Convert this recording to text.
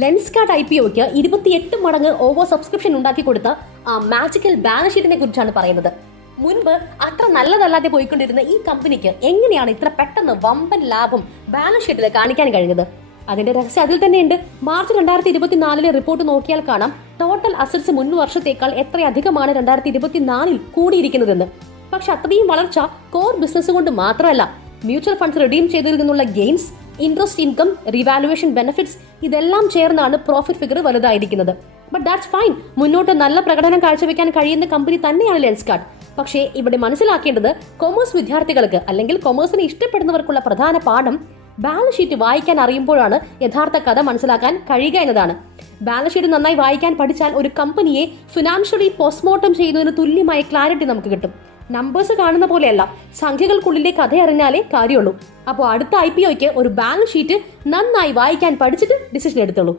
ലെൻസ്കാർട്ട് IPOക്ക് 28 മടങ്ങ് over subscription ഉണ്ടാക്കി കൊടുത്ത ആ മാജിക്കൽ ബാലൻസ് ഷീറ്റിനെ കുറിച്ചാണ് പറയുന്നത്. മുൻപ് അത്ര നല്ലതല്ലാതെ പോയിക്കൊണ്ടിരുന്ന ഈ കമ്പനിക്ക് എങ്ങനെയാണ് ഇത്ര പെട്ടെന്ന് വമ്പൻ ലാഭം ബാലൻസ് ഷീറ്റിൽ കാണിക്കാൻ കഴിഞ്ഞത്? അതിന്റെ രഹസ്യം അതിൽ തന്നെയുണ്ട്. മാർച്ച് 2024 റിപ്പോർട്ട് നോക്കിയാൽ കാണാം ടോട്ടൽ അസറ്റ്സ് മുൻ വർഷത്തേക്കാൾ എത്രയധികമാണ് 2024 കൂടിയിരിക്കുന്നതെന്ന്. പക്ഷെ അത്രയും വളർച്ച കോർ ബിസിനസ് കൊണ്ട് മാത്രമല്ല, മ്യൂച്വൽ ഫണ്ട്സ് റിഡീം ചെയ്തതിൽ നിന്നുള്ള gains, interest income, revaluation benefits ഇതെല്ലാം ചേർന്നാണ് പ്രോഫിറ്റ് ഫിഗർ വലുതായിരിക്കുന്നത്. But that's fine. മുന്നോട്ട് നല്ല പ്രകടനം കാഴ്ചവെക്കാൻ കഴിയുന്ന കമ്പനി തന്നെയാണ് ലെൻസ്കാർട്ട്. പക്ഷേ ഇവിടെ മനസ്സിലാക്കേണ്ടത് കൊമേഴ്സ് വിദ്യാർത്ഥികൾക്ക് അല്ലെങ്കിൽ കൊമേഴ്സിനെ ഇഷ്ടപ്പെടുന്നവർക്കുള്ള പ്രധാന പാഠം ബാലൻസ് ഷീറ്റ് വായിക്കാൻ അറിയുമ്പോഴാണ് യഥാർത്ഥ കഥ മനസ്സിലാക്കാൻ കഴിയുക എന്നതാണ്. ബാലൻസ് ഷീറ്റ് നന്നായി വായിക്കാൻ പഠിച്ചാൽ ഒരു കമ്പനിയെ ഫിനാൻഷ്യലി പോസ്റ്റ്മോർട്ടം ചെയ്യുന്നതിന് തുല്യമായ ക്ലാരിറ്റി നമുക്ക് കിട്ടും. നമ്പേഴ്സ് കാണുന്ന പോലെയല്ല, സംഖ്യകൾക്കുള്ളിലെ കഥ അറിഞ്ഞാലേ കാര്യമുള്ളൂ. അപ്പോൾ അടുത്ത IPOയ്ക്ക് ഒരു ബാലൻസ് ഷീറ്റ് നന്നായി വായിക്കാൻ പഠിച്ചിട്ട് ഡിസിഷൻ എടുത്തോളൂ.